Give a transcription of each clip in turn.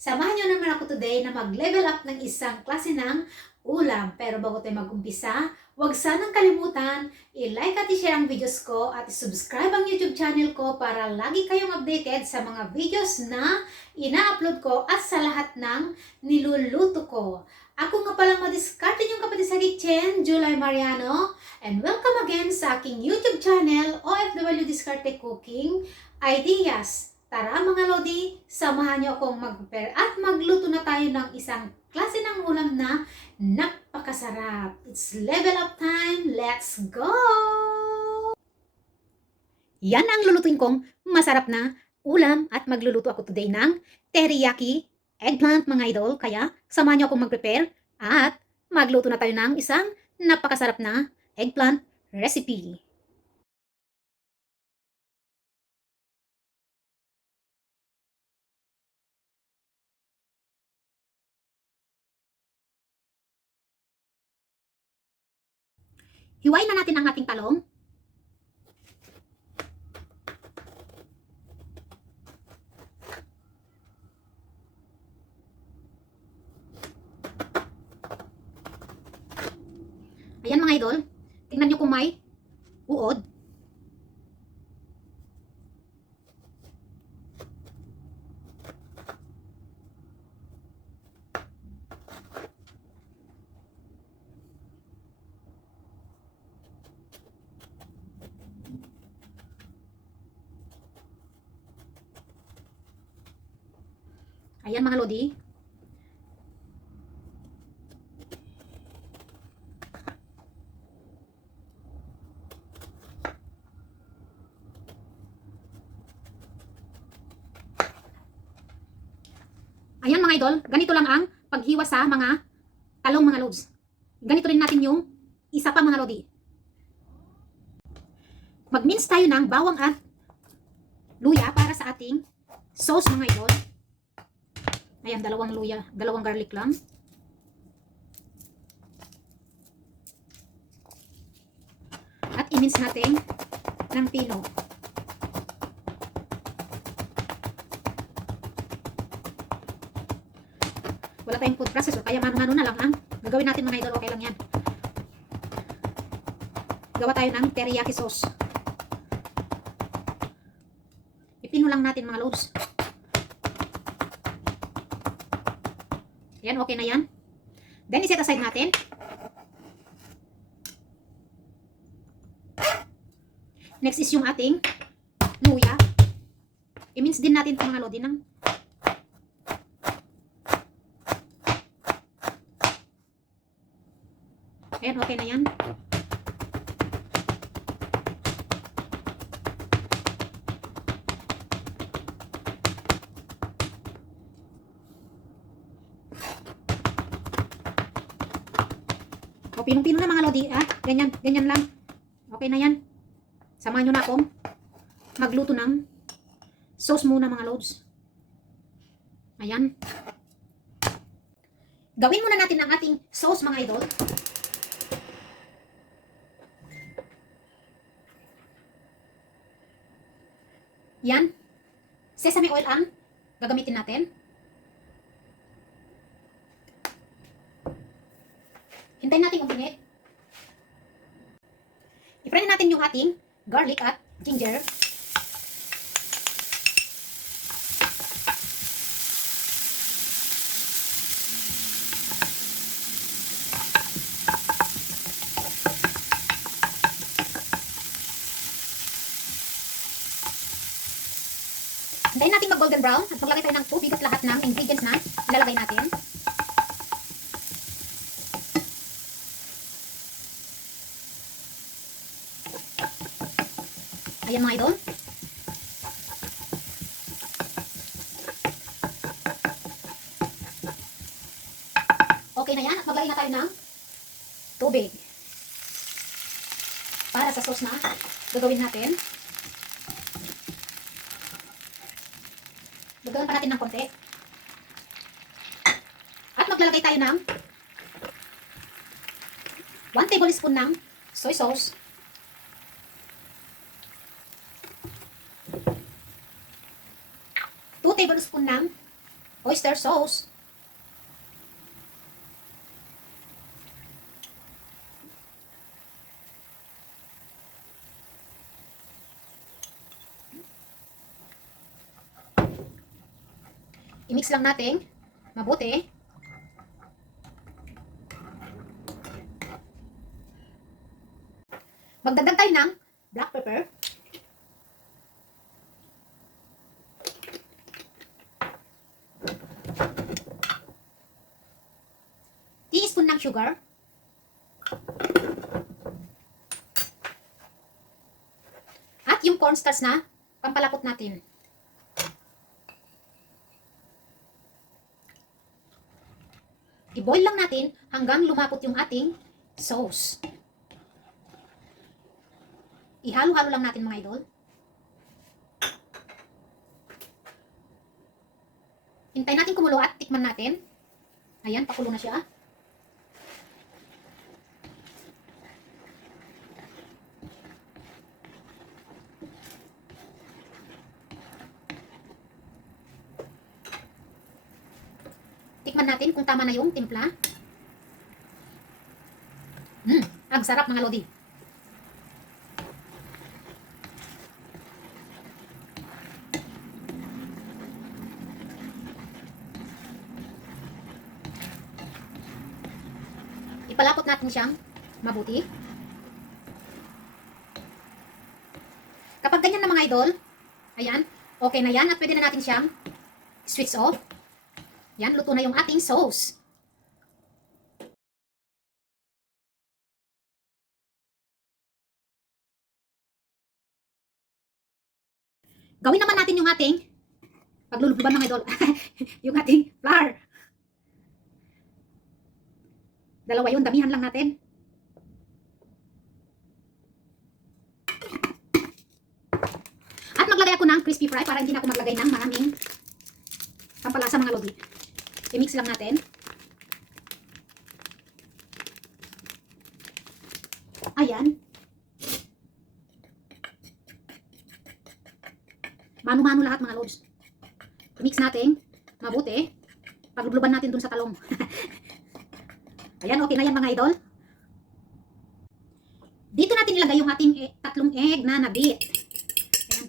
Samahan nyo naman ako today na mag-level up ng isang klase ng ulam. Pero bago tayo mag-umpisa, huwag sanang kalimutan, i-like at i-share ang videos ko at i-subscribe ang YouTube channel ko para lagi kayong updated sa mga videos na ina-upload ko at sa lahat ng niluluto ko. Ako nga palang madiskarte yung kapatid sa kitchen, July Mariano, and welcome again sa aking YouTube channel, OFW Diskarte Cooking Ideas. Tara mga Lodi, samahan niyo akong mag-prepare at magluto na tayo ng isang klase ng ulam na napakasarap. It's level up time, let's go! Yan ang lulutuin kong masarap na ulam at magluluto ako today ng teriyaki eggplant mga idol. Kaya samahan niyo akong mag-prepare at magluto na tayo ng isang napakasarap na eggplant recipe. Hiwain na natin ang ating talong. Ayan mga idol, tingnan nyo kung may uod. Ayan mga lodi. Ayan mga idol, ganito lang ang paghiwa sa mga talong mga lods. Ganito rin natin yung isa pa mga lodi. Mag-mince tayo ng bawang at luya para sa ating sauce mga idol. Ayan, dalawang luya, dalawang garlic lang. At i-mince natin ng pino. Wala tayong food processor, kaya mano-mano na lang ang gagawin natin mga idol, okay lang yan. Gawa tayo ng teriyaki sauce. Ipino lang natin mga loads. Yan, okay na yan. Then, iset aside natin. Next is yung ating luya. I-mince din natin itong mga lodi ng ayan, okay na yan. O, pinong-pino na mga lodi. Ganyan, ganyan lang. Okay na yan. Samahan nyo na akong magluto ng sauce muna mga loads. Ayan. Gawin muna natin ang ating sauce mga idol. Yan. Sesame oil ang gagamitin natin. Hintayin natin uminit. I-fry natin yung ating garlic at ginger. Hintayin natin mag golden brown at maglagay tayo ng tubig at lahat ng ingredients na ilalagay natin. Ayan mga idol. Okay na yan at maglagay na tayo ng tubig para sa sauce na gagawin natin. Lagyan pa natin ng konti. At maglalagay tayo ng 1 tablespoon ng soy sauce. 2 tablespoon ng oyster sauce. I-mix lang natin mabuti. Magdagdag tayo ng black pepper. Teaspoon ng sugar. At yung cornstarch na pampalapot natin. I-boil lang natin hanggang lumapot yung ating sauce. Ihalo-halo lang natin mga idol. Hintay natin kumulo at tikman natin. Ayan, pakulo na siya. Tikman natin kung tama na yung timpla. Ang sarap mga lodi. Ipalapot natin siyang mabuti. Kapag ganyan na mga idol, ayan, okay na yan at pwede na natin siyang switch off. Yan, luto na yung ating sauce. Gawin naman natin yung ating pagluluban mga idol. Yung ating flour. Dalawa yun, damihan lang natin. At maglagay ako ng crispy fry para hindi na ako maglagay ng maraming pampalasa mga lodi. I-mix lang natin. Ayan. Mano-mano lahat mga lods. I-mix natin mabuti. Paglubluban natin dun sa talong. Ayan, okay na yan mga idol. Dito natin ilagay yung ating tatlong egg na nabit. Ayan.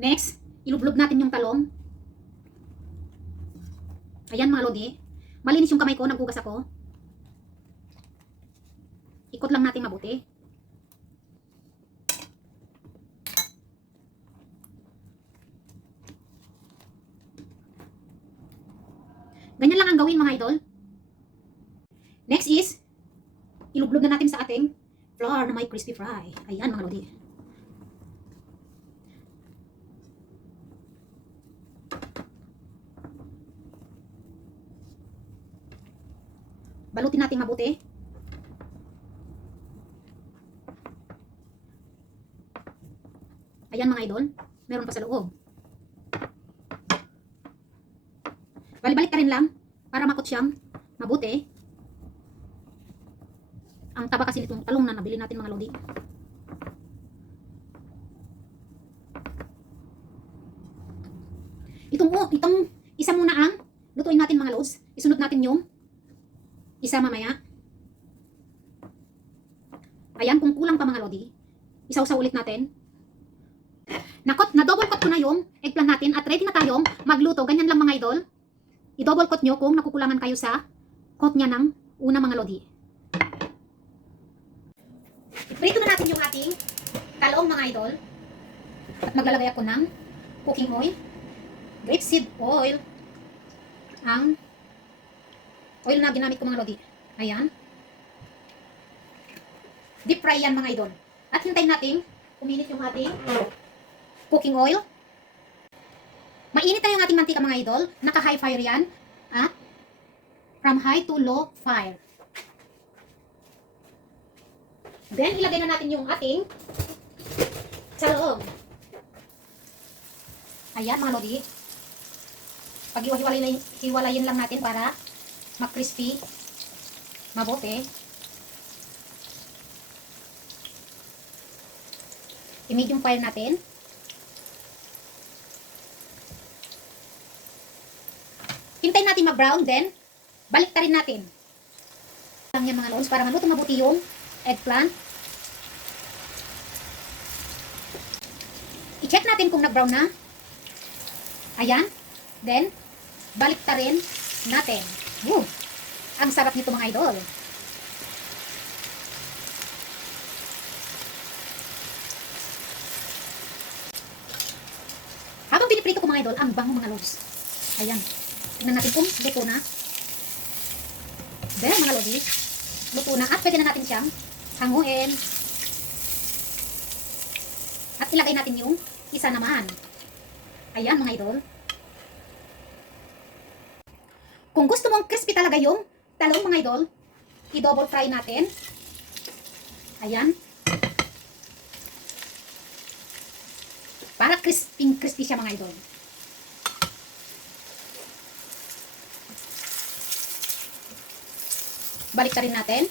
Next, ilublob natin yung talong. Ayan mga lodi. Malinis yung kamay ko, naghugas ako. Ikot lang natin mabuti. Ganyan lang ang gawin mga idol. Next is, ilublob na natin sa ating flour na may crispy fry. Ayan mga lodi. Balutin natin mabuti. Ayan mga idol, meron pa sa loob. Balik-balik ka rin lang para makot siyang mabuti. Ang taba kasi nitong talong na nabili natin mga lodi. Itong isa muna ang lutuin natin mga lods. Isunod natin yung isa mamaya. Ayan, kung kulang pa mga lodi, isaw-saw ulit natin. Na-double coat ko na yung eggplant natin at ready na tayong magluto. Ganyan lang mga idol. I-double coat nyo kung nakukulangan kayo sa coat niya ng una mga lodi. Prito na natin yung ating talong mga idol. At maglalagay ako ng cooking oil, grapeseed oil, ang oil na ginamit ko mga lodi. Ayan. Deep fry yan mga idol. At hintayin natin uminit yung ating cooking oil. Mainit na yung ating mantika mga idol. Naka-high fire yan. At from high to low fire. Then, ilagay na natin yung ating salong. Ayan mga lodi. Pag-hiwalayin lang natin para mag-crispy. Mabuti. I-medium fire natin. Hintayin natin mag-brown, then balik ta rin natin. Lang yan mga lods para maluto mabuti yung eggplant. I-check natin kung nag-brown na. Ayan. Then, balik ta rin natin. Woo! Ang sarap nito mga idol. Habang piniprito ko mga idol, ang bango mga lods. Ayan. Tingnan natin kung luto na. Then mga lodi, luto na at pwede na natin siyang hanguin. At ilagay natin yung isa naman. Ayan mga idol. Kung gusto mong crispy talaga yung talong mga idol, i-double fry natin. Ayan. Para crispy siya mga idol. Balik rin natin.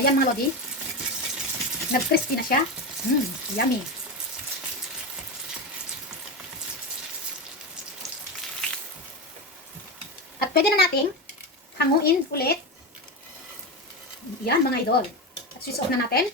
Ayan mga lodi. Nag-crispy na siya. Yummy. At pwede na nating hanguin ulit. Yan mga idol. At switch off na natin.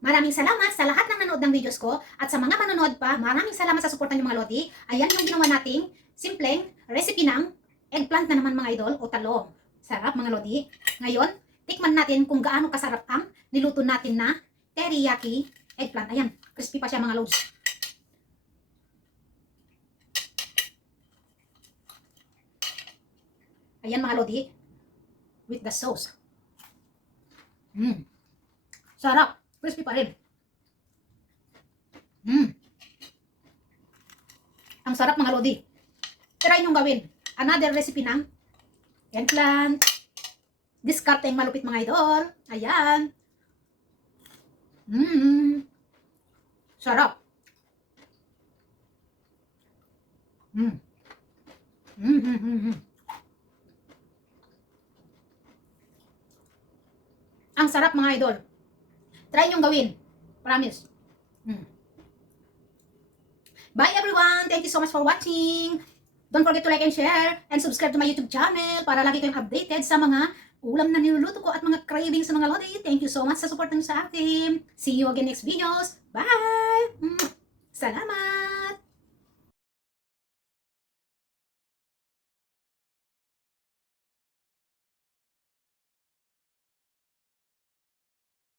Maraming salamat sa lahat ng nanood ng videos ko at sa mga manonood pa, maraming salamat sa suporta niyo mga lodi. Ayan yung ginawa nating simpleng recipe ng eggplant na naman mga idol o talong. Sarap mga lodi. Ngayon, tikman natin kung gaano kasarap ang niluto natin na teriyaki eggplant. Ayan, crispy pa siya mga lods. Ayan mga lodi, with the sauce. Sarap. Crispy pa rin. Ang sarap mga lodi. Try nyo gawin. Another recipe ng eggplant. Diskarte yung malupit mga idol. Ayan. Sarap. Ang sarap mga idol. Try nyo gawin. Promise. Bye everyone! Thank you so much for watching! Don't forget to like and share and subscribe to my YouTube channel para lagi kayong updated sa mga ulam na niluluto ko at mga cravings sa mga lodi. Thank you so much sa support nyo sa akin. See you again next videos. Bye! Salamat!